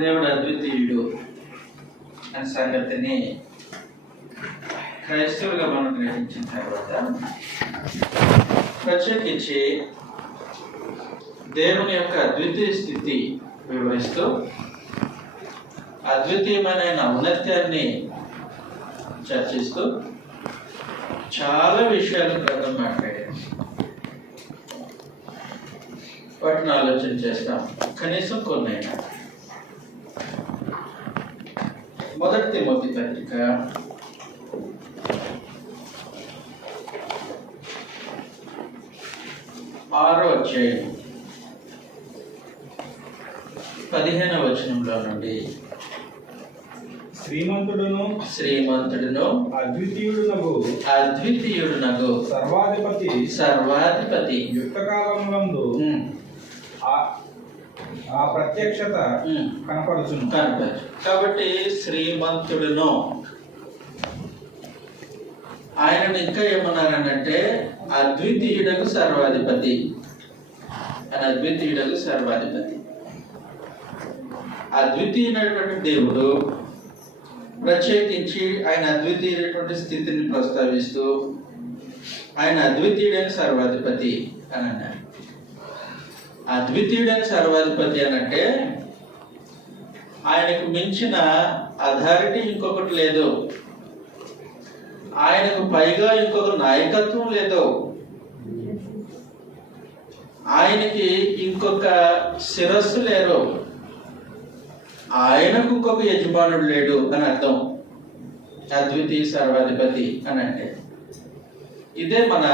దేవుడు అద్వితీయుడు అనే సంగతిని క్రైస్తవులుగా మనం గ్రహించిన తర్వాత ప్రత్యేకించి దేవుని యొక్క అద్వితీయ స్థితి వివరిస్తూ అద్వితీయమైన ఔన్నత్యాన్ని చర్చిస్తూ చాలా విషయాలు గ్రంథం మాట్లాడారు. వాటిని ఆలోచన చేస్తాం, కనీసం కొన్నైనా. మొదటి తిమోతి పత్రిక 6వ అధ్యాయం 15వ వచనంలో నుండి శ్రీమంతుడును అద్వితీయుడునగు సర్వాధిపతి యుక్తకాలములందు ఆ ప్రత్యక్షత కనపడుచును. కాబట్టి శ్రీమంతుడును ఆయనను ఇంకా ఏమన్నారనంటే అద్వితీయుడకు సర్వాధిపతి అని. అద్వితీయుడకు సర్వాధిపతి, అద్వితీయుడైనటువంటి దేవుడు ప్రత్యేకించి ఆయన అద్వితీయుడైనటువంటి స్థితిని ప్రస్తావిస్తూ ఆయన అద్వితీయుడైన సర్వాధిపతి అని అన్నారు. అద్వితీయుడైన సర్వాధిపతి అని అంటే ఆయనకు మించిన అథారిటీ ఇంకొకటి లేదు, ఆయనకు పైగా ఇంకొక నాయకత్వం లేదు, ఆయనకి ఇంకొక శిరస్సు లేరు, ఆయనకు ఇంకొక యజమానుడు లేడు అని అర్థం అద్వితీయ సర్వాధిపతి అని అంటే. ఇదే మన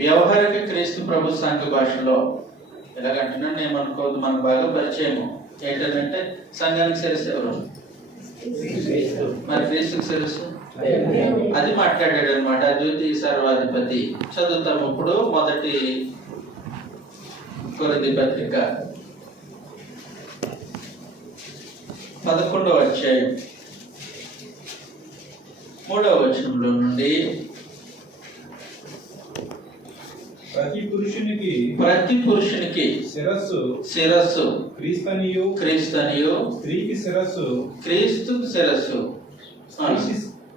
వ్యవహారిక క్రీస్తు ప్రభు సంఘ భాషలో ఎలాగంటున్నాను ఏమనుకోవద్దు, మనకు బాగా పరిచయము ఏంటంటే సంఘానికి శిరస్సు ఎవరు? మరి క్రీస్తుకి శిరస్సు అది మాట్లాడాడు అనమాట. అద్వితీయ సర్వాధిపతి చదువుతాము ఇప్పుడు. మొదటి కొరింథీ పత్రిక 11వ అధ్యాయం 3వ వచనంలో నుండి ప్రతి పురుషునికి శిరస్సు క్రీస్తనియు, స్త్రీకి శిరస్సు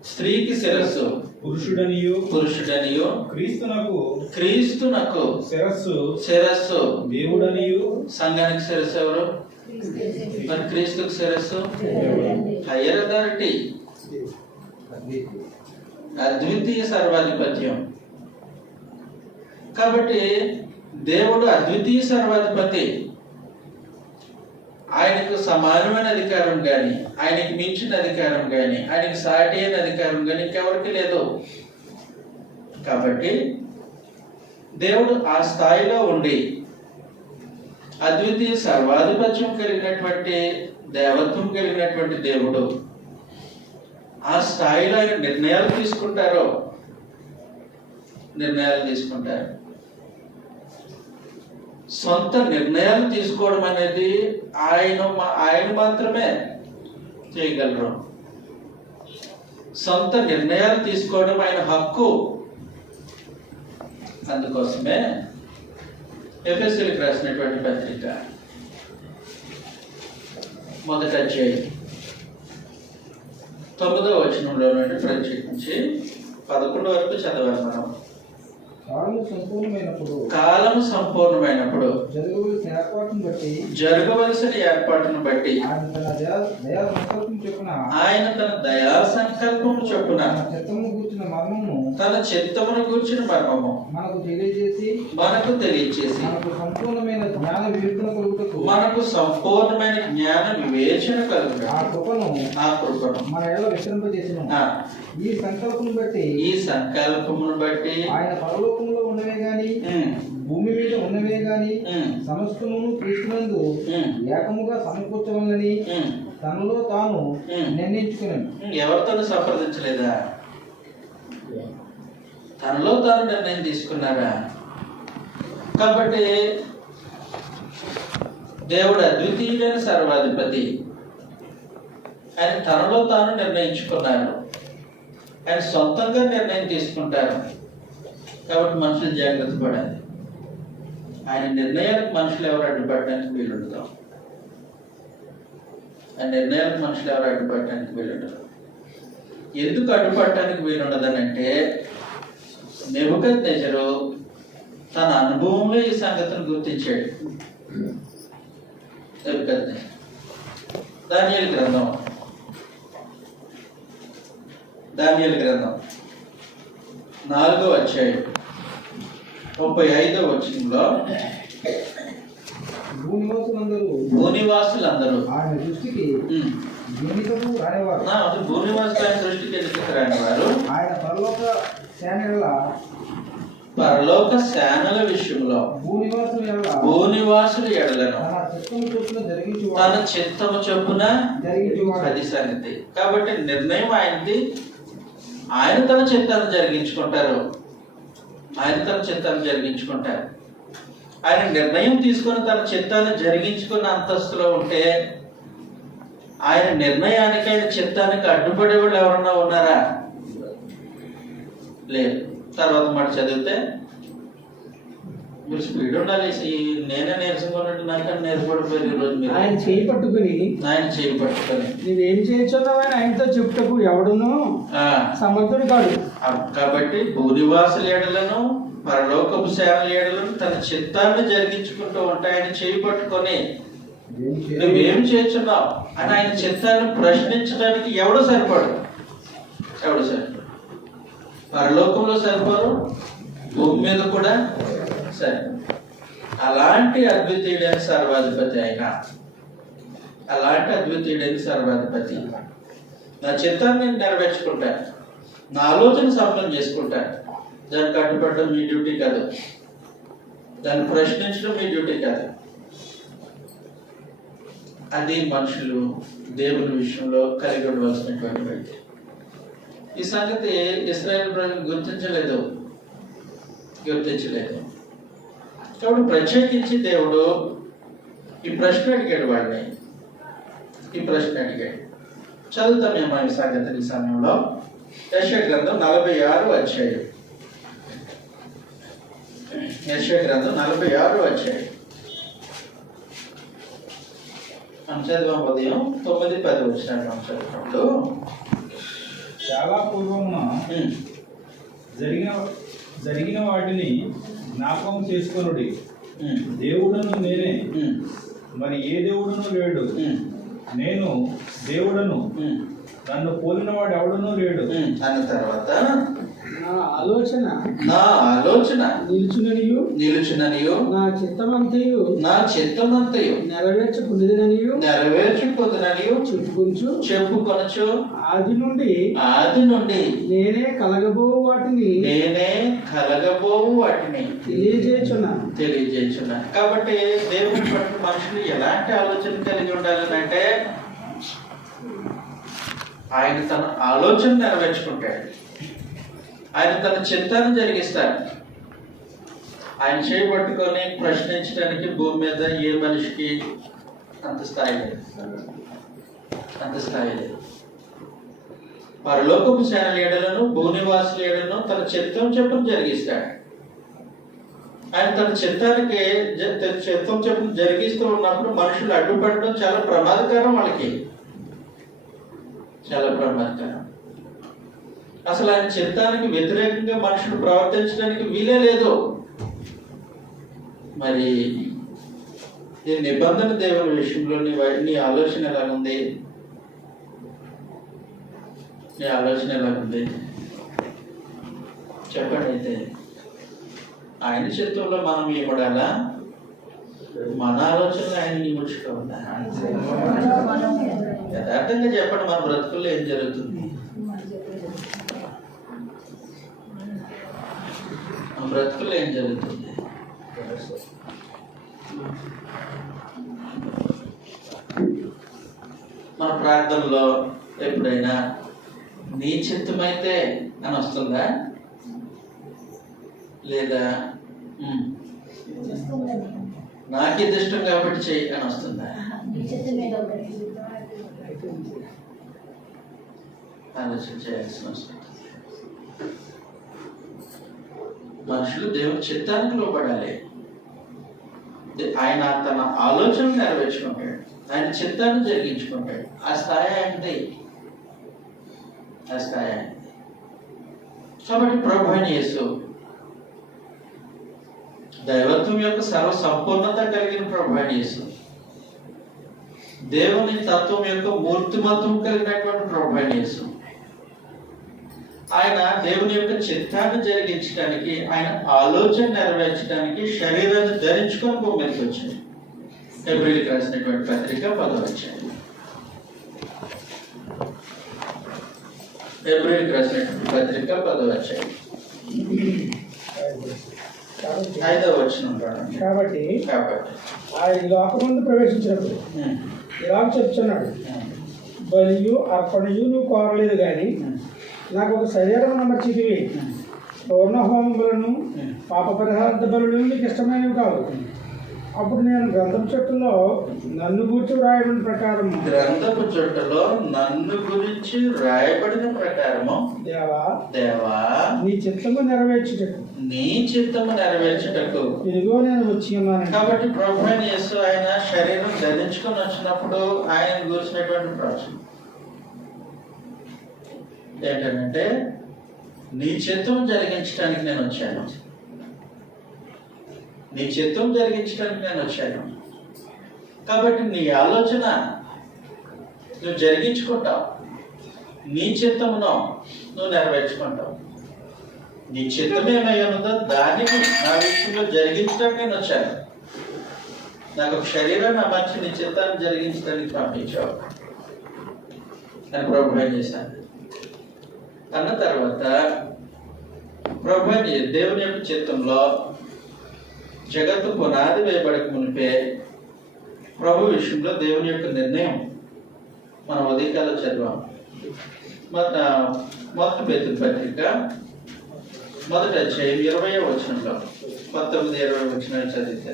స్త్రీకి శిరస్సు పురుషుడనియు, క్రీస్తునకు శిరస్సు దేవుడనియు. సంఘానికి శిరస్సు ఎవరు? మరి క్రీస్తుకు శిరస్సు హయ్యర్ అథారిటీ, అద్వితీయ సర్వాధిపత్యం. కాబట్టి దేవుడు అద్వితీయ సర్వాధిపతి, ఆయనకు సమానమైన అధికారం కానీ ఆయనకి మించిన అధికారం కానీ ఆయనకి సాటి అయిన అధికారం కానీ ఇంకెవరికి లేదు. కాబట్టి దేవుడు ఆ స్థాయిలో ఉండి అద్వితీయ సర్వాధిపత్యం కలిగినటువంటి దేవత్వం కలిగినటువంటి దేవుడు ఆ స్థాయిలో ఆయన నిర్ణయాలు తీసుకుంటారు. సొంత నిర్ణయాలు తీసుకోవడం అనేది ఆయన మాత్రమే చేయగలరు. సొంత నిర్ణయాలు తీసుకోవడం ఆయన హక్కు. అందుకోసమే ఎఫెసీయులకు రాసినటువంటి పత్రిక 1వ అధ్యాయం 9వ వచనంలో నుండి ప్రత్యేకించి 11 వరకు చదవాలి మనం. కాలము సంపూర్ణమైనప్పుడు జరగవలసిన ఏర్పాటును బట్టి ఆయన తన దయా సంకల్పము చొప్పున తన చిత్తమును గూర్చిన మర్మము మనకు తెలియజేసి మనకు సంపూర్ణమైన జ్ఞాన వివేచన కలుగును. ఆ కృపను ఈ సంకల్పమును బట్టి ఆయన పరలోకంలో ఉన్నవే గాని భూమి మీద ఉన్నవే గాని సమస్తమును క్రీస్తునందు ఏకముగా సమకూర్చవలనని తనలో తాను నిర్ణయించుకున్నాను. ఎవరితో సంప్రదించలేదా? తనలో తాను నిర్ణయం తీసుకున్నారా? కాబట్టి దేవుడు అద్వితీయుడైన సర్వాధిపతి, ఆయన తనలో తాను నిర్ణయించుకున్నారు. ఆయన సొంతంగా నిర్ణయం తీసుకుంటారు. కాబట్టి మనుషులు జాగ్రత్త పడాలి. ఆయన నిర్ణయాలకు మనుషులు ఎవరు అడ్డుపడటానికి వీలుండదు. ఆయన నిర్ణయాలకు మనుషులు ఎవరు అడ్డుపడటానికి వీలుండదు. ఎందుకు అడ్డుపడటానికి వీలుండదనంటే నెబుకద్నెజరు తన అనుభవంలో ఈ సంగతిని గుర్తించాడు. నెబుకద్నెజరు దానియేలు గ్రంథం 4వ అధ్యాయం 35వ వచనంలో భూనివాసులందరూ ఆయన దృష్టికి భూనివాసులు ఆయన దృష్టికి ఎందుకు రానివారు ఆయన పరలోక సేనల విషయంలో భూనివాసులు ఎడలను తన చిత్తము చొప్పున అది సంగతి. కాబట్టి నిర్ణయం ఆయనది. ఆయన తన చిత్తాన్ని జరిగించుకుంటారు. ఆయన నిర్ణయం తీసుకొని తన చిత్తాన్ని జరిగించుకున్న అంతస్తులో ఉంటే ఆయన నిర్ణయానికి ఆయన చిత్తానికి అడ్డుపడే వాళ్ళు ఎవరన్నా ఉన్నారా? లేదు. తర్వాత మాట చదివితే మీరు స్పీడ్ ఉండాలి. నేనే నీరసంగా ఉన్నట్టు నాకన్నా నేర్పడిపోయారు ఈరోజు. మీరు ఆయన చేయి పట్టుకుని నువ్వేం చేయొచ్చున్నావు అని ఆయనతో చెప్పుటకు ఎవడును సమర్థుడు కాదు. కాబట్టి భూనివాసుల ఏడలను పరలోకపు సేనల ఏడలను తన చిత్తాన్ని జరిగించుకుంటూ ఉంటే ఆయన చేయి పట్టుకొని నువ్వేం చేస్తున్నావు అని ఆయన చిత్తాన్ని ప్రశ్నించడానికి ఎవడు సరిపడు? పరలోకంలో సరిపోరు, భూమి మీద కూడా సరే. అలాంటి అద్వితీయుడైన సర్వాధిపతి నా చిత్తాన్ని నేను నెరవేర్చుకుంటాను, నా ఆలోచన సఫలం చేసుకుంటాను. దానికి అడ్డుపడడం మీ డ్యూటీ కాదు, దాన్ని ప్రశ్నించడం మీ డ్యూటీ కాదు. అది మనుషులు దేవుని విషయంలో కలిగి ఉండవలసినటువంటి ఈ సంగతి ఇశ్రాయేలు ప్రజలు గుర్తించలేదు. కాబట్టి ప్రత్యేకించి దేవుడు ఈ ప్రశ్న అడిగాడు. చదువుతామేమో ఈ సంగతి ఈ సమయంలో. యెషయా గ్రంథం 46వ అధ్యాయం. చదివాం ఉదయం 9-10 వచ్చిన చదివినప్పుడు చాలా పూర్వమున జరిగిన వాటిని జ్ఞాపకం చేసుకొనుడి. దేవుడను నేనే, మరి ఏ దేవుడును లేడు. నేను దేవుడను, నన్ను పోలిన వాడు ఎవడనూ లేడు అన్న తర్వాత నా ఆలోచన నిలుచుననియు నా చిత్తమంతయు నెరవేర్చుకున్నదిననియు చెప్పుకొనచ్చు. ఆది నుండి నేనే కలగబోవు వాటిని తెలియజేయుచున్నాను. కాబట్టి దేవుని పట్ల మనుషులు ఎలాంటి ఆలోచన కలిగి ఉండాలని అంటే ఆయన తన ఆలోచన నెరవేర్చుకుంటాడు, ఆయన తన చిత్తాన్ని జరిగిస్తాడు. ఆయన చేయబట్టుకొని ప్రశ్నించడానికి భూమి మీద ఏ మనిషికి అంత స్థాయి లేదు. పరలోకపు సేనల ఏడలను భూనివాసుల ఏడలను తన చిత్తం చెప్పున జరిగిస్తాడు. ఆయన తన చిత్తం చెప్పున జరిగిస్తూ ఉన్నప్పుడు మనుషులు అడ్డుపడడం చాలా ప్రమాదకరం. చాలా ప్రమాదకరం. అసలు ఆయన చిత్తానికి వ్యతిరేకంగా మనుషులు ప్రవర్తించడానికి వీలే లేదు. మరి ఈ నిబంధన దేవుని విషయంలో నీ ఆలోచన ఎలాగుంది? చెప్పండి. అయితే ఆయన చిత్తంలో మనం ఏమడాలా? మన ఆలోచనలు ఆయన నియమించుకోవాలా? యథార్థంగా చెప్పండి, మన బ్రతుకుల్లో ఏం జరుగుతుంది? మన ప్రార్థనలో ఎప్పుడైనా నీ చిత్తమైతే అని వస్తుందా? లేదా నాకు ఇది ఇష్టం కాబట్టి చెయ్యి అని వస్తుందా? ఆలోచన చేయాల్సిన అవసరం. మనుషులు దేవుని చిత్తానికి లోబడాలి. ఆయన తన ఆలోచన నెరవేర్చుకుంటాడు, ఆయన చిత్తాన్ని జరిగించుకుంటాడు. ఆ స్థాయి ఆయనది, ఆ స్థాయి ఆయనది. కాబట్టి ప్రభువైన యేసు దైవత్వం యొక్క సర్వ సంపూర్ణత కలిగిన ప్రభువైన యేసు, దేవుని తత్వం యొక్క మూర్తిమత్వం కలిగినటువంటి ప్రభువైన యేసు, ఆయన దేవుని యొక్క చిత్తాన్ని జరిగించడానికి, ఆయన ఆలోచన నెరవేర్చడానికి శరీరాన్ని ధరించుకొని భూమి మీదకి వచ్చాడు. హెబ్రీయులకు రాసినటువంటి పత్రిక 10వ అధ్యాయం. హెబ్రీయులకు రాసినటువంటి పత్రిక 10వ అధ్యాయం 5వ వచనం. కాబట్టి ఆయన లోకమందు ప్రవేశించినప్పుడు ఇలా చెప్తున్నాడు, బలియు అర్పణయు నువ్వు కోరలేదు కానీ నాకు ఒక శరీరం అమర్చితివి, పూర్ణ హోమములను పాప పరిహార బలులు నీకు ఇష్టమైనవి కావు. అప్పుడు నేను గ్రంథపు చుట్టలో నన్ను గురించి వ్రాయబడిన ప్రకారం, గ్రంథపు చుట్టలో నన్ను గురించి రాయబడిన ప్రకారము, దేవా నీ చిత్తము నెరవేర్చుటకు, నీ చిత్తము నెరవేర్చుటకు ఇదిగో నేను వచ్చి ఉన్నాను. కాబట్టి ప్రభువైన యేసు ఆయన శరీరం ధరించుకొని వచ్చినప్పుడు ఆయన గురించినటువంటి ప్రవచనం ఏంటంటే, నీ చిత్తం జరిగించడానికి నేను వచ్చాను, నీ చిత్తం జరిగించడానికి నేను వచ్చాను. కాబట్టి నీ ఆలోచన నువ్వు జరిగించుకుంటావు, నీ చిత్తమును నువ్వు నెరవేర్చుకుంటావు. నీ చిత్తం ఏమై ఉన్నదో దానికి నా విషయంలో జరిగించడానికి నేను వచ్చాను. నాకు ఒక శరీరాన్ని అమర్చి నీ చిత్తాన్ని జరిగించడానికి పంపించావు అని ప్రభు ఏం చేశాను అన్న తర్వాత, ప్రభు దేవుని యొక్క చిత్తంలో జగత్తు పునాది వేయబడక మునిపే ప్రభు విషయంలో దేవుని యొక్క నిర్ణయం మనం ఉదయకాలం చదివాం. మొదటి పేతురు పత్రిక 1వ అధ్యాయం 20వ వచనంలో 19-20 వచనాలు చదివితే,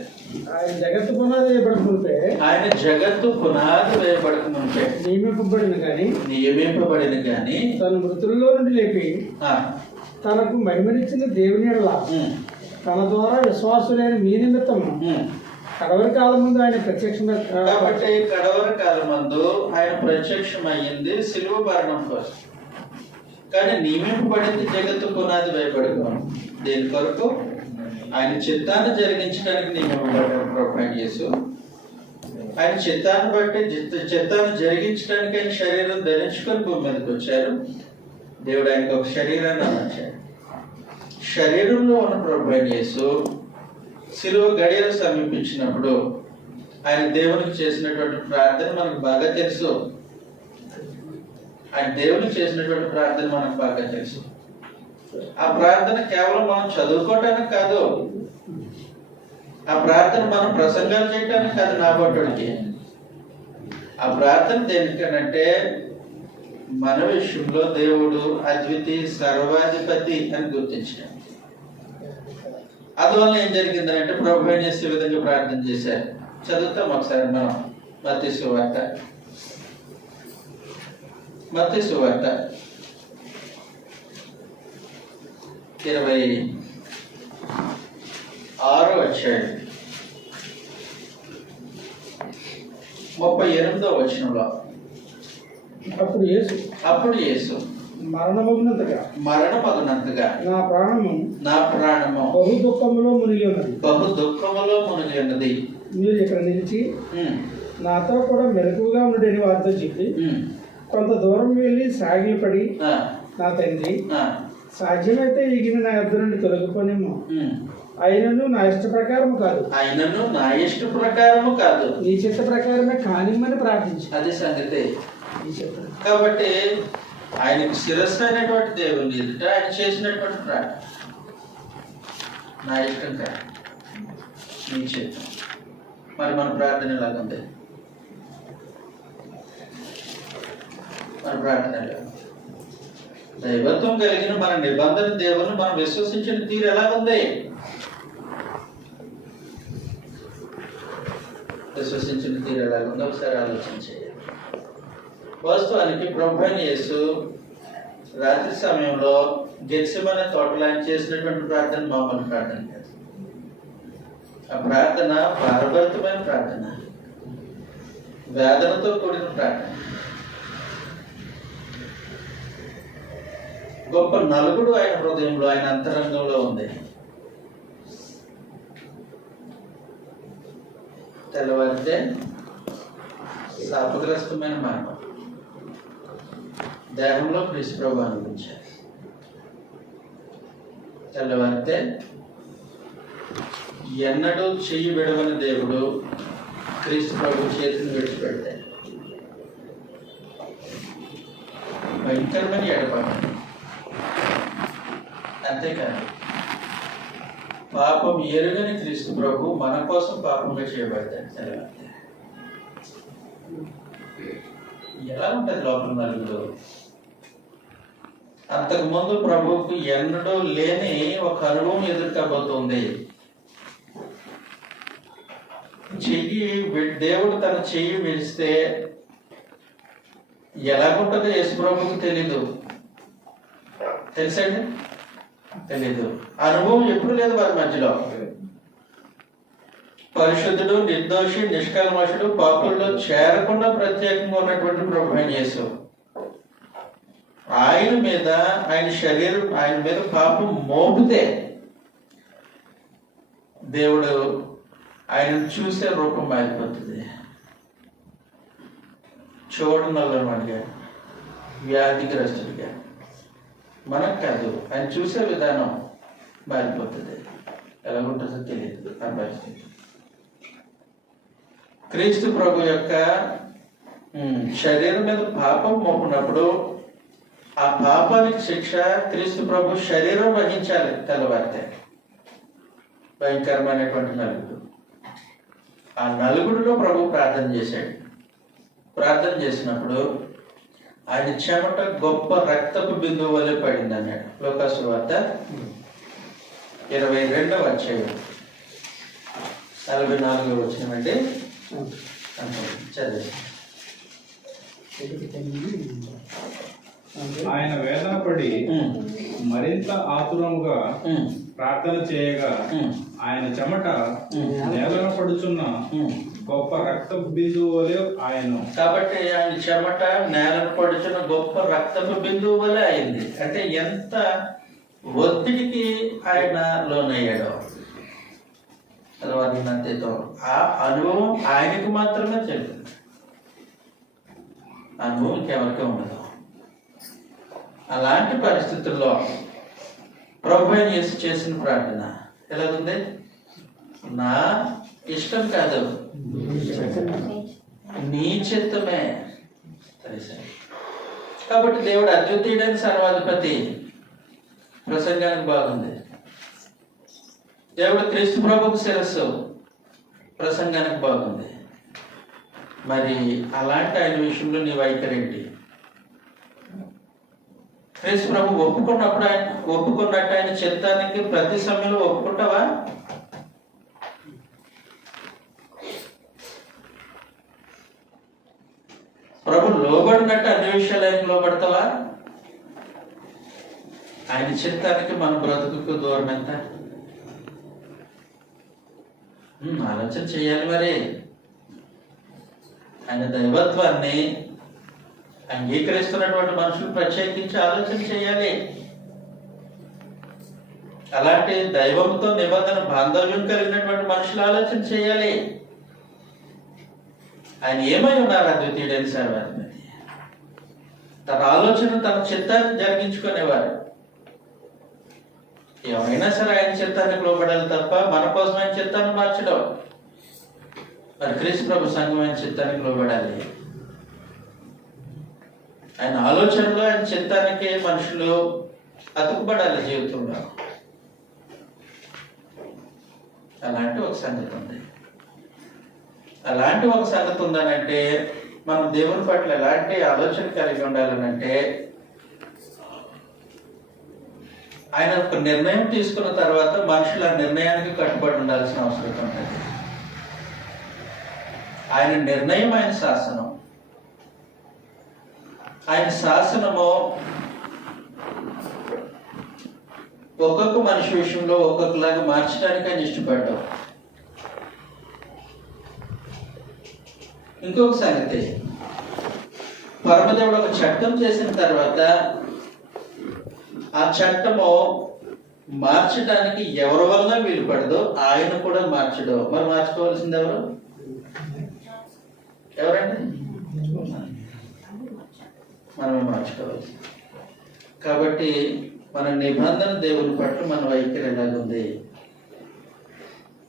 ఆయన జగత్తు పునాది వేయబడక మునిపే, ఆయన జగత్తు పునాది వేయబడక మునిపే నియమింపబడిన గాని తన మృతుల్లో నుండి లేపి తనకు మహిమనిచ్చిన దేవుని ఎడల తన ద్వారా విశ్వాసులైన మీ నిమిత్తం కడవరి కాలం ముందు ఆయన ప్రత్యక్షమైన, కాబట్టి కడవరి కాలం ముందు ఆయన ప్రత్యక్షమయ్యింది సిలువ మరణం కోసం. కానీ నియమింపబడింది జగత్తు పునాది వేయబడకు. దేని కొరకు? ఆయన చిత్తాన్ని జరిగించడానికి నియమింపబడ్డాడు ప్రభువైన యేసు. ఆయన చిత్తాన్ని బట్టి చిత్తాన్ని జరిగించడానికి ఆయన శరీరం ధరించుకొని భూమి మీదకి వచ్చారు. దేవుడు ఆయనకు ఒక శరీరాన్ని అమర్చాడు. శరీరంలో ఉన్న ప్రభువైన యేసు శిలువ గడియలు సమీపించినప్పుడు ఆయన దేవునికి చేసినటువంటి ప్రార్థన మనకు బాగా తెలుసు. ఆయన దేవునికి చేసినటువంటి ప్రార్థన మనకు బాగా తెలుసు. ఆ ప్రార్థన కేవలం మనం చదువుకోవటానికి కాదు, ఆ ప్రార్థన మనం ప్రసంగాలు చేయటానికి కాదు. నా బట్టుడికి ఆ ప్రార్థన దేనికనంటే, మన విషయంలో దేవుడు అద్వితీయ సర్వాధిపతి అని గుర్తించాడు. అందువల్ల ఏం జరిగిందంటే, ప్రభువైన యేసు ఈ విధంగా ప్రార్థన చేశారు. చదువుతాం ఒకసారి మనం. మత్తయి సువార్త 26వ అధ్యాయం 38వ వచనంలో, అప్పుడు యేసు మరణమగునంతగా నా ప్రాణము బహు దుఃఖములో మునిగి ఉన్నది. మీరు ఇక్కడ నిలిచి నాతో కూడా మెలకువగా ఉండేది వారితో చెప్పి కొంత దూరం వెళ్ళి సాగిలపడి, నా తండ్రి, సాధ్యమైతే ఈగిన నా యొద్ద నుండి తొలగిపోనేమో, అయినను నా ఇష్ట ప్రకారము కాదు నీ చిత్త ప్రకారమే కానిమ్మని ప్రార్థించి. అది సంగతి. కాబట్టి ఆయనకు శిరస్సు అయినటువంటి దేవుని ఎదుట ఆయన చేసినటువంటి ప్రార్థన, నా ఇష్టం కాదు నీ చిత్తం. మరి మన ప్రార్థన ఎలాగుంది? మన ప్రార్థన దైవత్వం కలిగిన మన నిబంధన దేవుని మనం విశ్వసించిన తీరు ఎలాగుంది? విశ్వసించిన తీరు ఎలాగుందో ఒకసారి ఆలోచన చేయాలి. వాస్తవానికి ప్రభువైన యేసు రాత్రి సమయంలో గెత్సెమనే తోటలో ఆయన చేసినటువంటి ప్రార్థన మామూలు ప్రార్థన కాదు. ఆ ప్రార్థన భారభరితమైన ప్రార్థన, వేదనతో కూడిన ప్రార్థన. గొప్ప నలుగుడు ఆయన హృదయంలో, ఆయన అంతరంగంలో ఉంది. తెల్లవారితే శాపగ్రస్తమైన మరణం, దేహంలో క్రీస్తు ప్రభు అనిపించారు. తెల్లవారితే ఎన్నడూ చెయ్యి విడవని దేవుడు క్రీస్తు ప్రభు చేతిని విడిచిపెడితే భయంకరమైన ఎడపాటు. అంతేకాదు, పాపం ఎరుగని క్రీస్తు ప్రభు మన కోసం పాపంగా చేయబడతాడు. తెల్లవారితే ఎలా ఉంటుంది లోపల నలుగురు? అంతకుముందు ప్రభువుకు ఎన్నడూ లేని ఒక అనుభవం ఎదుర్కోబోతుంది. దేవుడు తన చెయ్యి విడిస్తే ఎలాగుంటుందో యేసు ప్రభువుకు తెలీదు. తెలుసండి? తెలీదు. అనుభవం ఎప్పుడు లేదు వారి మధ్యలో. పరిశుద్ధుడు, నిర్దోషి, నిష్కల్మషుడు, పాపుల్లో చేరకుండా ప్రత్యేకంగా ఉన్నటువంటి ప్రభు యేసు. ఆయన మీద, ఆయన శరీరం, ఆయన మీద పాపం మోపితే దేవుడు ఆయన చూసే రూపం మారిపోతుంది. చూడనల్లవాడిగా, వ్యాధిగ్రస్తుడిగా. మనకు కాదు, ఆయన చూసే విధానం మారిపోతుంది. ఎలా ఉంటుందో తెలియదు ఆ పరిస్థితి. క్రీస్తు ప్రభు యొక్క శరీరం మీద పాపం మోపినప్పుడు ఆ పాపానికి శిక్ష క్రీస్తు ప్రభు శరీరం వహించాలి. తెల్లవారితే భయంకరమైనటువంటి నలుగుడు. ఆ నలుగుడిలో ప్రభు ప్రార్థన చేశాడు. ప్రార్థన చేసినప్పుడు ఆయన చెమట గొప్ప రక్తపు బిందువు వలె పడింది అన్నాడు. లోకాసు వార్త 22వ అధ్యాయం 44వ వచనమండి. చదివి. ఆయన వేదన పడి మరింత ఆతురముగా ప్రార్థన చేయగా ఆయన చెమట నేలన పడుచున్న గొప్ప రక్తపు బిందువు వలె ఆయన. కాబట్టి ఆయన చెమట నేలన పడుచున్న గొప్ప రక్తపు బిందువు వలె అయింది. అంటే ఎంత ఒత్తిడికి ఆయన లోనయ్యాడో అంతేతో ఆ అనుభవం ఆయనకు మాత్రమే తెలియదు. అనుభవం ఇంకెవరికే ఉండదు. అలాంటి పరిస్థితుల్లో ప్రభు యేసు చేసిన ప్రార్థన ఎలాగుంది? నా ఇష్టం కాదు, నీ చిత్తమే. కాబట్టి దేవుడు అద్వితీయుడైన సర్వాధిపతి. ప్రసంగానికి బాగుంది. దేవుడు క్రీస్తు ప్రభుకు శిరస్సు. ప్రసంగానికి బాగుంది. మరి అలాంటి ఆయన విషయంలో నీ వైఖరి ఏంటి? క్రీస్తు ప్రభు ఒప్పుకున్నట్టు ఆయన చిత్తానికి ప్రతి సమయంలో ఒప్పుకుంటావా? ప్రభు లోబడినట్టు అన్ని విషయాలు ఆయనకు లోబడతావా? ఆయన చిత్తానికి మన బ్రతుకు దూరం ఎంత? ఆలోచన చేయాలి. మరి ఆయన దైవత్వాన్ని అంగీకరిస్తున్నటువంటి మనుషులు ప్రత్యేకించి ఆలోచన చేయాలి. అలాంటి దైవంతో నిబంధన బాంధవ్యం కలిగినటువంటి మనుషులు ఆలోచన చేయాలి. ఆయన ఏమై ఉన్నారు? అద్వితీయుడైన సర్వాధిపతి. తన ఆలోచన, తన చిత్తాన్ని జరిగించుకునేవారు. ఎవరైనా సరే ఆయన చిత్తానికి లోబడాలి తప్ప మన కోసం ఆయన చిత్తాన్ని మార్చడం. మరి క్రీస్తు ప్రభు సంఘం ఆయన చిత్తానికి లోబడాలి. ఆయన ఆలోచనలో, ఆయన చిత్తానికి మనుషులు అతుకుబడాలి జీవితంలో. అలాంటి ఒక సంగతి ఉంది. అలాంటి ఒక సంగతి ఉందనంటే మనం దేవుని పట్ల ఎలాంటి ఆలోచన కలిగి ఉండాలనంటే, ఆయన ఒక నిర్ణయం తీసుకున్న తర్వాత మనుషులు ఆ నిర్ణయానికి కట్టుబడి ఉండాల్సిన అవసరం ఉంటుంది. ఆయన నిర్ణయం ఆయన శాసనం. ఆయన శాసనము ఒక్కొక్క మనిషి విషయంలో ఒక్కొక్కలాగా మార్చడానికి ఆయన ఇష్టపడ్డావు. ఇంకొక సంగతి, పరమదేవుడు ఒక చట్టం చేసిన తర్వాత ఆ చట్టము మార్చడానికి ఎవరి వల్ల వీలు పడదో ఆయన కూడా మార్చడు. మరి మార్చుకోవాల్సింది ఎవరండి? మనమే మార్చుకోవాలి. కాబట్టి మన నిబంధన దేవుని పట్ల మన వైఖరి ఎలాగుంది?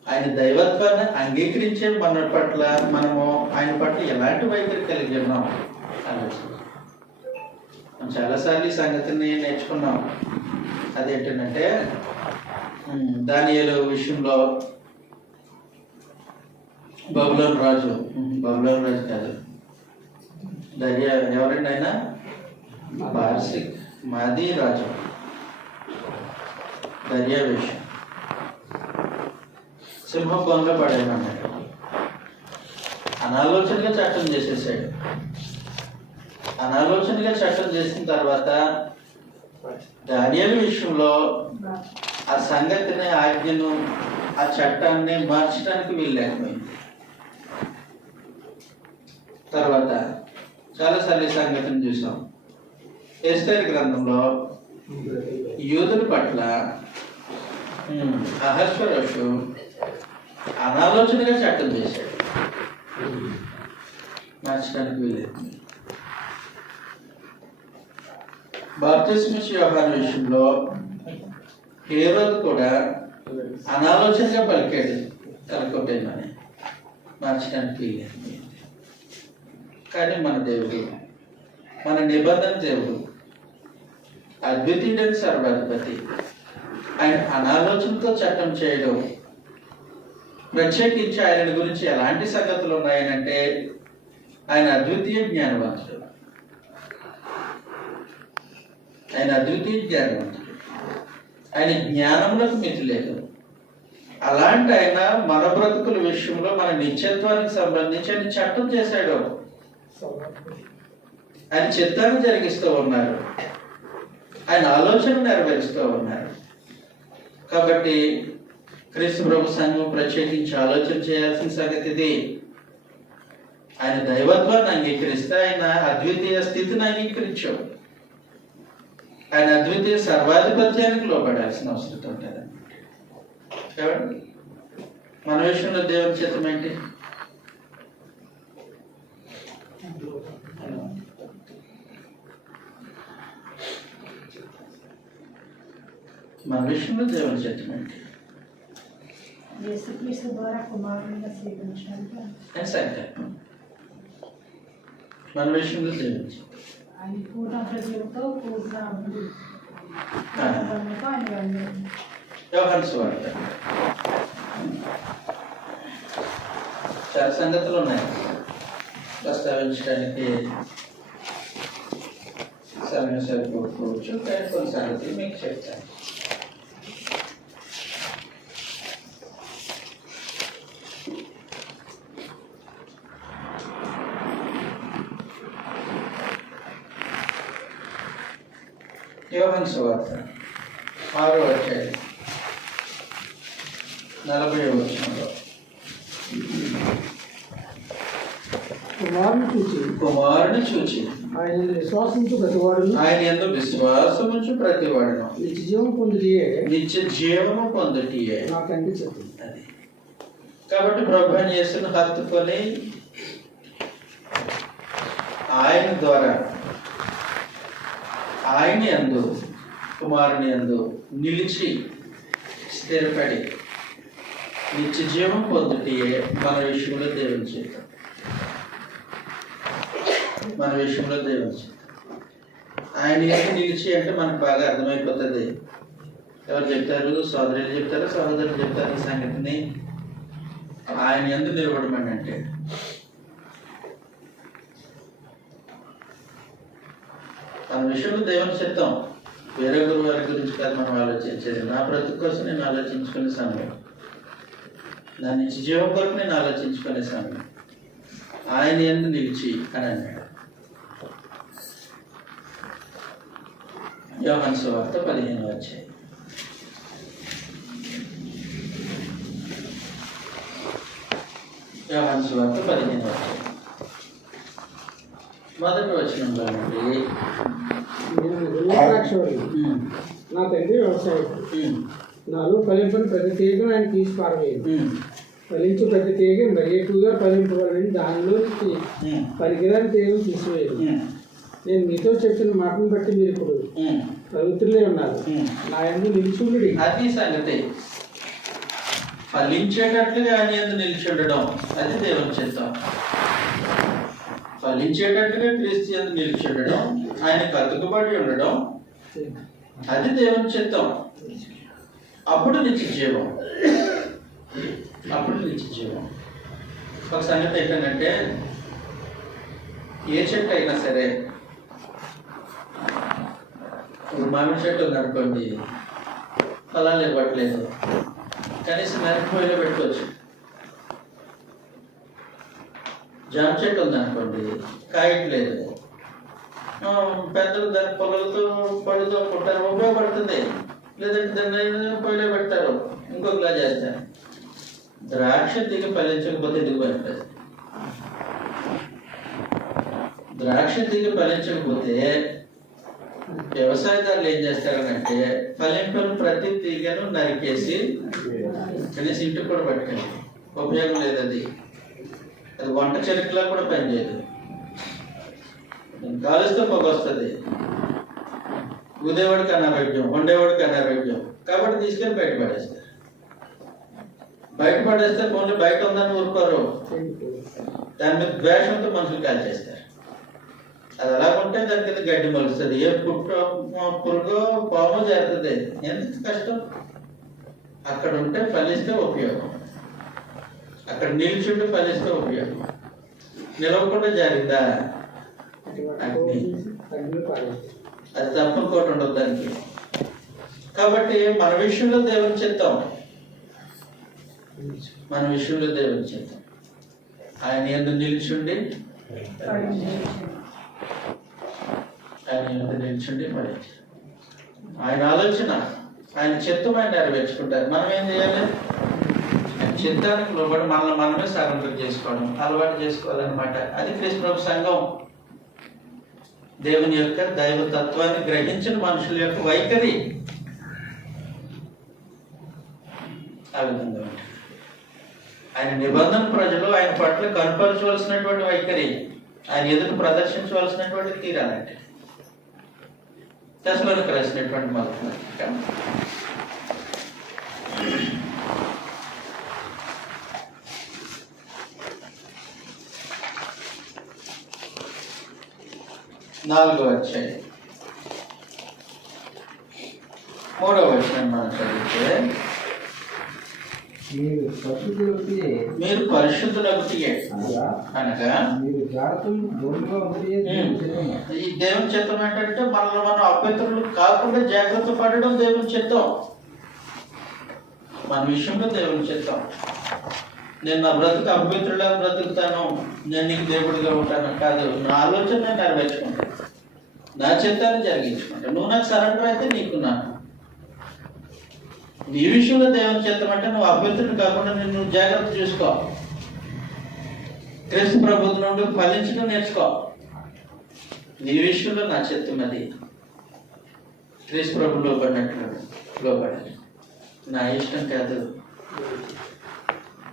ఆయన దైవత్వాన్ని అంగీకరించే మన పట్ల మనము ఆయన పట్ల ఎలాంటి వైఖరి కలిగి ఉన్నాం ఆలోచన. మనం చాలాసార్లు ఈ సంగతిని నేర్చుకున్నాం. అదేంటంటే దానియేలు విషయంలో బబులోను రాజు కాదు, దర్యా ఎవరండి ఆయన? పార్సిక్ మాది రాజు దర్యావేషం సింహభంలో పడేమన్నాడు. అనాలోచనగా చట్టం చేసేసాడు. అనాలోచనగా చట్టం చేసిన తర్వాత దానియేలు విషయంలో ఆ సంగతిని, ఆజ్ఞను, ఆ చట్టాన్ని మార్చడానికి వీల్లేకపోయింది. తర్వాత చాలాసార్లు ఈ సంగతిని చూసాం. ఎస్తేరు గ్రంథంలో యూదుల పట్ల అహస్వరోషు అనాలోచనగా చట్టం చేశాడు, మార్చడానికి వీలేదు. బాప్తిస్మ యోహాను విషయంలో హేరోదు కూడా అనాలోచనగా పలికాడు తలకొట్టేమని, మార్చడానికి వీలేదు. కానీ మన దేవుడు, మన నిబంధన దేవుడు, అద్వితీయుడైన సర్వాధిపతి, ఆయన అనాలోచనతో చట్టం చేయడం, ప్రత్యేకించి ఆయన గురించి ఎలాంటి సంగతులు ఉన్నాయనంటే ఆయన అద్వితీయ జ్ఞానవంతుడు. ఆయన జ్ఞానములకు మితి లేదు. అలాంటి ఆయన మన బ్రతుకుల విషయంలో మన నిత్యత్వానికి సంబంధించి ఆయన చట్టం చేశాడు. ఆయన చిత్తాన్ని జరిగిస్తూ ఉన్నారు, ఆయన ఆలోచన నెరవేరుస్తూ ఉన్నారు. కాబట్టి క్రీస్తు ప్రభు సంఘం ప్రత్యేకించి ఆలోచన చేయాల్సిన సంగతి ఇది. ఆయన దైవత్వాన్ని అంగీకరిస్తే ఆయన అద్వితీయ స్థితిని అంగీకరించాం. ఆయన అద్వితీయ సర్వాధిపత్యానికి లోపడాల్సిన అవసరం ఉంటుంది. కాబట్టి మన విషయంలో దేవుని చిత్తం ఏంటి? మన విషయంలో దేవుని చిత్తం ఏంటి? సంకల్పం. మన విషయంలో దేవుని చిత్తం. యోహాను సువార్త చాలా సంగతులు ఉన్నాయి, ప్రస్తావించడానికి సమయం సరిపోవచ్చు. కానీ కొన్ని సంగతులు మీకు చెప్తాను. యోహాను సువార్త 6వ అధ్యాయం 40వ వచనంలో కుమారుని చూచి ఆయన యందు విశ్వాసముంచు ప్రతివాడును నిత్య జీవము పొందుటియే అది. కాబట్టి ప్రభువుని యేసును హత్తుకొని ఆయన ద్వారా ఆయన యందు కుమారుని యందు నిలిచి స్థిరపడి నిత్య జీవం పొందుటియే మన విషయంలో దేవుని చిత్తం. మన విషయంలో దేవుని చిత్తం. ఆయన యందు నిలిచి అంటే మనకు బాగా అర్థమైపోతుంది. ఎవరు చెప్తారు? సోదరులు చెప్తారు, సహోదరులు చెప్తారు ఈ సంగతిని. ఆయన యందు నిలబడమని అంటే మన విషయంలో దేవుని చిత్తం. వేరే గురువు వారి గురించి కాదు మనం ఆలోచించేది. నా బ్రతుకు కోసం నేను ఆలోచించుకునే సమయం, నా నిత్య జీవం కొరకు నేను ఆలోచించుకునే సమయం. ఆయన యందు నిలిచి అని అన్నాడు. యోహాను సువార్త 15వ అధ్యాయం. యోహాను సువార్త 15వ అధ్యాయం మొదటి వచనంలో నుండి నేను ద్రాక్షవల్లి, నా తండ్రి వ్యవసాయకుడు. నాలో ఫలింపని ప్రతి తీగను ఆయన తీసి పారవేయదు. ఫలించు ప్రతి తీగ మరి ఎక్కువగా ఫలింపవాలని దానిలోకి పనికిరాని తీగను తీసివేయదు. నేను మీతో చెప్పిన మాటను బట్టి మీరు ఇప్పుడు పవిత్రులే ఉన్నారు. నా యందు నిలిచుండి. అది సంగతి. ఫలించేటట్లుగా ఆయన యందు నిలిచి ఉండడం అది దేవుని చిత్తం. ఫలించేటట్టుగా క్రీస్తు యందు నిలిచి ఉండడం, ఆయనకు అతుకుబడి ఉండడం అది దేవుని చిత్తం. అప్పుడు నిత్య జీవం. అప్పుడు నిత్య జీవం. ఒక సంగతి ఏంటంటే, ఏ చెట్టు అయినా సరే, ఇప్పుడు మామిడి చెట్టు ఉందనుకోండి, ఫలాలు ఇవ్వట్లేదు, కనీసం మిరపకాయలు పెట్టుకోవచ్చు. జామ చెట్టు ఉందనుకోండి, కాయట్లేదు, పెద్దలు దాని పొగలతో పళ్ళతో పుట్టారు, ఉపయోగపడుతుంది. లేదంటే దాన్ని పొయ్యిలో పెడతారు, ఇంకొకలా చేస్తారు. ద్రాక్ష దిగి ఫలించకపోతే దిగుబడుతుంది. ద్రాక్ష దిగి ఫలించకపోతే వ్యవసాయదారులు ఏం చేస్తారనంటే, ఫలింపని ప్రతి తీగను నరికేసి కనీసం ఇంటికి కూడా పట్టుకెళ్ళి ఉపయోగం లేదు. అది అది వంట చెరుకులా కూడా పనిచేయదు. కాలుస్తే పొగ వస్తుంది, ఉదేవాడికి అనారోగ్యం, వండేవాడికి అనారోగ్యం. కాబట్టి తీసుకెళ్ళి బయట పడేస్తారు. బయట పడేస్తే ఓన్లీ బయట ఉందని ఊరుకోరు, దాని మీద ద్వేషంతో మనుషులు కాల్చేస్తారు. అది అలా ఉంటే దాని కింద గడ్డి మొలుస్తుంది, ఏ పురుగో పాము చేరుతుంది. ఎంత కష్టం. అక్కడ ఉంటే ఫలిస్తే ఉపయోగం, అక్కడ నిల్చుంటే ఫలిస్తే ఉపయోగం. నిలవకుండా జరిగిందా అది తప్ప ఇంకోటి ఉండదు దానికి. కాబట్టి మన విషయంలో దేవుని చిత్తం, మన విషయంలో దేవుని చిత్తం. ఆయన యందు నిల్చుండి, ఆయన యందు నిల్చుండి మరి ఆయన ఆలోచన, ఆయన చిత్తం ఆయన నెరవేర్చుకుంటారు. మనం ఏం చేయాలి? ఆయన చిత్తానికి లోబడి మనల్ని మనమే సరెండర్ చేసుకోవడం, అలవాటు చేసుకోవాలన్నమాట. అది క్రీస్తు ప్రభు సంఘం. దేవుని యొక్క దైవ తత్వాన్ని గ్రహించిన మనుషుల యొక్క వైఖరి ఆ విధంగా ఉంటుంది. ఆయన నిబంధన ప్రజలు ఆయన పట్ల కనపరచవలసినటువంటి వైఖరి, ఆయన ఎదురు ప్రదర్శించవలసినటువంటి తీరాలంటే దశలోనికి రాసినటువంటి మొదటి నాలుగో అధ్యాయం 3వ వచనం మనం చదివితే, మీరు పరిశుద్ధులగుటియే అనగా ఈ దేవుని చిత్తం ఏంటంటే మనల్ని మనం అభ్యంతరులు కాకుండా జాగ్రత్త పడడం దేవుని చిత్తం. మన విషయంలో దేవుని చిత్తం. నేను నా బ్రతుకు అభ్యంతరులా బ్రతుకుతాను, నేను నీకు దేవుడిగా ఉంటాను కాదు. నా ఆలోచన నేను నెరవేర్చుకుంటాను, నా చిత్తాన్ని జరిగించుకుంటాను. నువ్వు నాకు సరెండర్ అయితే నీకు నాకు. నీ విషయంలో దేవుని చిత్తం అంటే నువ్వు అభ్యంతరుడు కాకుండా నువ్వు జాగ్రత్త చూసుకో. క్రీస్తు ప్రభుత్వం నుండి ఫలించడం నేర్చుకో. నీ విషయంలో నా చిత్తం అది. క్రీస్తు ప్రభు లోబడినట్లు లోబడాలి. నా ఇష్టం కాదు,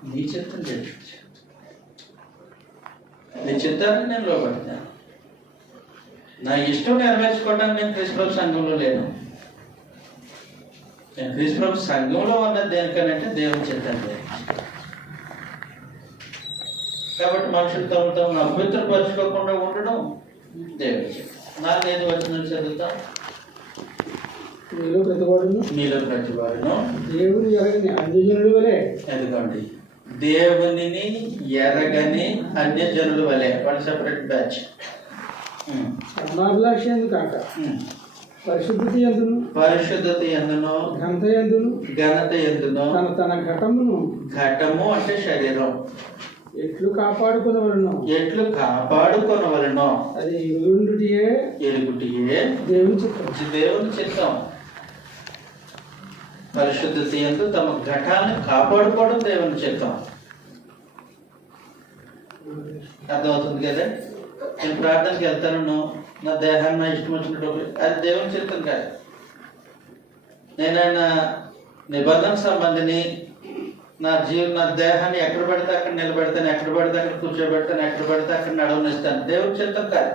నీ చిత్తం జరిగించు. నీ చిత్తానికి నేను లోబడతాను. నా ఇష్టం నెరవేర్చుకోవడానికి నేను క్రీస్తు ప్రభు సంఘంలో లేను. నేను క్రీస్తు ప్రభు సంఘంలో ఉన్నది దేనికనంటే దేవుని చిత్తాన్ని. కాబట్టి మనుషులు తమ తమను అభ్యంతరపరచుకోకుండా ఉండడం దేవుని చిత్తం. 4-5 వచనాలు చదువుతాం. మీలో ప్రతివాడును దేవుని ఎరగని అన్యజనుల వలె, ఎందుకండి దేవునిని ఎరగని అన్యజనుల వలె, వన్ సెపరేట్ బ్యాచ్. ధర్మాభిలాష ఎందుకంట పరిశుద్ధత ఎందును ఘనత ఎందును తన తన ఘటమును, ఘటము అంటే శరీరం, ఎట్లు కాపాడుకునవలను ఎట్లు కాపాడుకొనవలెనో అది ఎరుగుండుటియే ఎరుగుటియే దేవుని చిత్తం. దేవుని చిత్తం. పరిశుద్ధత యందు తమ ఘటాన్ని కాపాడుకోవడం దేవుని చిత్తం. అర్థమవుతుంది కదా? నేను ప్రార్థనకి వెళ్తాను, నా దేహాన్ని నా ఇష్టం వచ్చినట్టు అది దేవుని చిత్తం కాదు. నేను ఆయన నిబంధన సంబంధిని నా దేహాన్ని ఎక్కడ పడితే అక్కడ నిలబెడతాను, ఎక్కడ పడితే అక్కడ కూర్చోబెడతాను, ఎక్కడ పడితే అక్కడ నడవనిస్తాను. దేవుని చిత్తం కాదు.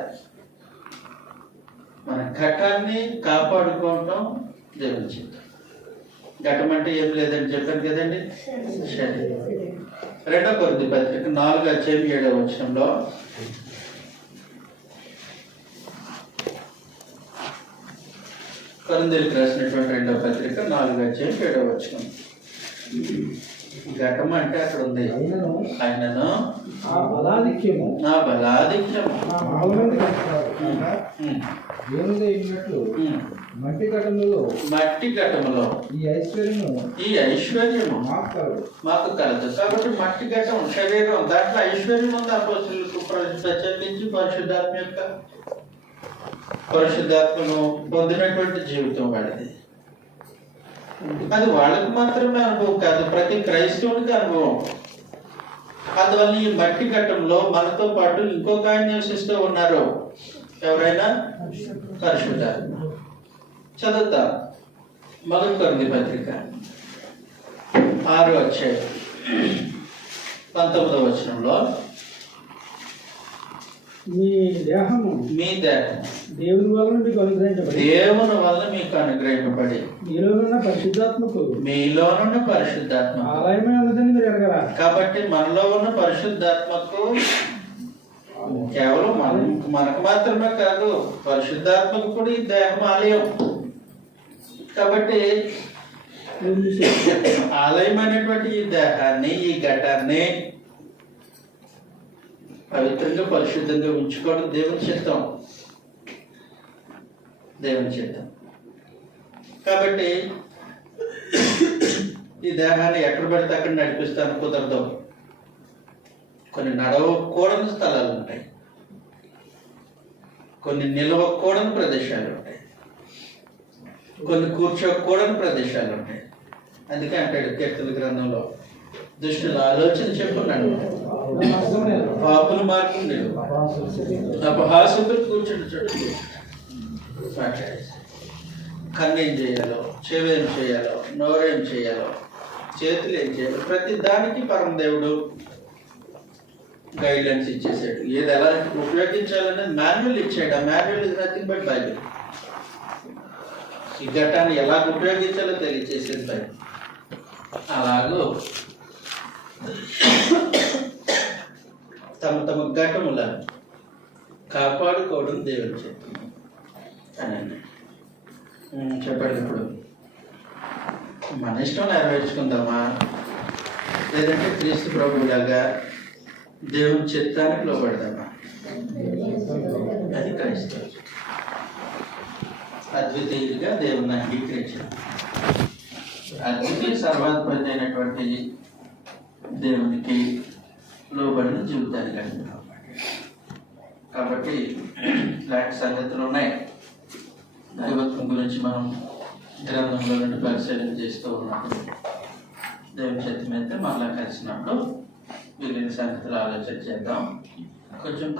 మన ఘటాన్ని కాపాడుకోవటం దేవుని చిత్తం. ఘటం అంటే ఏం లేదని చెప్పాను కదండి. శరీరం. 2 కొరింథీ పత్రిక 4:7 కొరింథీయులకు రాసినటువంటి 2వ పత్రిక 4:7 ఘటం అంటే అక్కడ ఉంది. ఆయనను ఆ బలాధిక్యము నా బలాధిక్యము ఆ భావనందు దేవునిగా ఉన్నట్లు మట్టి ఘటములో మట్టి ఘటములో ఈ ఐశ్వర్యము మాకు కలదు. కాబట్టి మట్టి ఘటం శరీరం, దాంట్లో ఐశ్వర్యం ఉంది. అపోస్తలులకు ప్రత్యేకించి పరిశుద్ధాత్మను పొందినటువంటి జీవితం వాడిది. అది వాళ్ళకు మాత్రమే అనుభవం కాదు, ప్రతి క్రైస్తవునికి అనుభవం. అందువల్ల ఈ మట్టి ఘట్టంలో మనతో పాటు ఇంకొక ఆయన నివసిస్తూ ఉన్నారు. ఎవరైనా పరిశుద్ధాత్మ. చదువుతాం 1 కొరింథీ పత్రిక 6:19 మీ దేహము దేవుని వలన మీకు అనుగ్రహించబడి మీలోనున్న పరిశుద్ధాత్మకు ఆలయమే ఉన్నదని మీరు ఎరగరా. కాబట్టి మనలో ఉన్న పరిశుద్ధాత్మకు కేవలం మనకు మాత్రమే కాదు, పరిశుద్ధాత్మకు కూడా ఈ దేహం ఆలయం. కాబట్టి ఆలయం అనేటువంటి ఈ దేహాన్ని, ఈ ఘటాన్ని పవిత్రంగా పరిశుద్ధంగా ఉంచుకోవడం దేవుని చిత్తం. కాబట్టి ఈ దేహాన్ని ఎక్కడ పడితే అక్కడ నడిపిస్తాను కుదరదు. కొన్ని నడవకూడని స్థలాలు ఉంటాయి, కొన్ని నిలవకూడని ప్రదేశాలు ఉంటాయి, కొన్ని కూర్చోకూడని ప్రదేశాలు ఉంటాయి. అందుకే అంటాడు కీర్తన గ్రంథంలో, దుష్టుల ఆలోచన చెప్పున్నాడు, పాపుల మార్గం లేదు, అపహాసకులు కూర్చుని చోటు కన్నేం చేయాలో, చెవేం చేయాలో, నోరేం చేయాలో, చేతులు ఏం చేయాలో, ప్రతి దానికి పరమదేవుడు గైడ్ లైన్స్ ఇచ్చేసాడు. ఏది ఎలా ఉపయోగించాలనేది మాన్యువల్ ఇచ్చాడు. ఆ manual is nothing but Bible. ఈ ఘటాన్ని ఎలా ఉపయోగించాలో తెలియచేసేది బైబిల్. అలాగూ తమ ఘటములను కాపాడుకోవడం దేవుని చెప్తుంది అని చెప్పండి. ఇప్పుడు మన ఇష్టం నెరవేర్చుకుందామా, లేదంటే క్రీస్తు ప్రభువులాగా దేవుని చిత్తానికి లోబడదామా? అది క్రైస్తవం. అద్వితీయుడిగా దేవుని అంగీకరించారు. అద్వితీయ సర్వాధిపతి అయినటువంటి దేవునికి లోబడిన జీవితాన్ని కలిగినాం. కాబట్టి ఇలాంటి సంగతులు ఉన్నాయి. దైవత్వం గురించి మనం గ్రంథంలో నుండి పరిశీలన చేస్తూ ఉన్నప్పుడు దేవుని చిత్తం అయితే మళ్ళా కలిసినప్పుడు వీళ్ళని సంగతులు ఆలోచన చేద్దాం. కొంచెం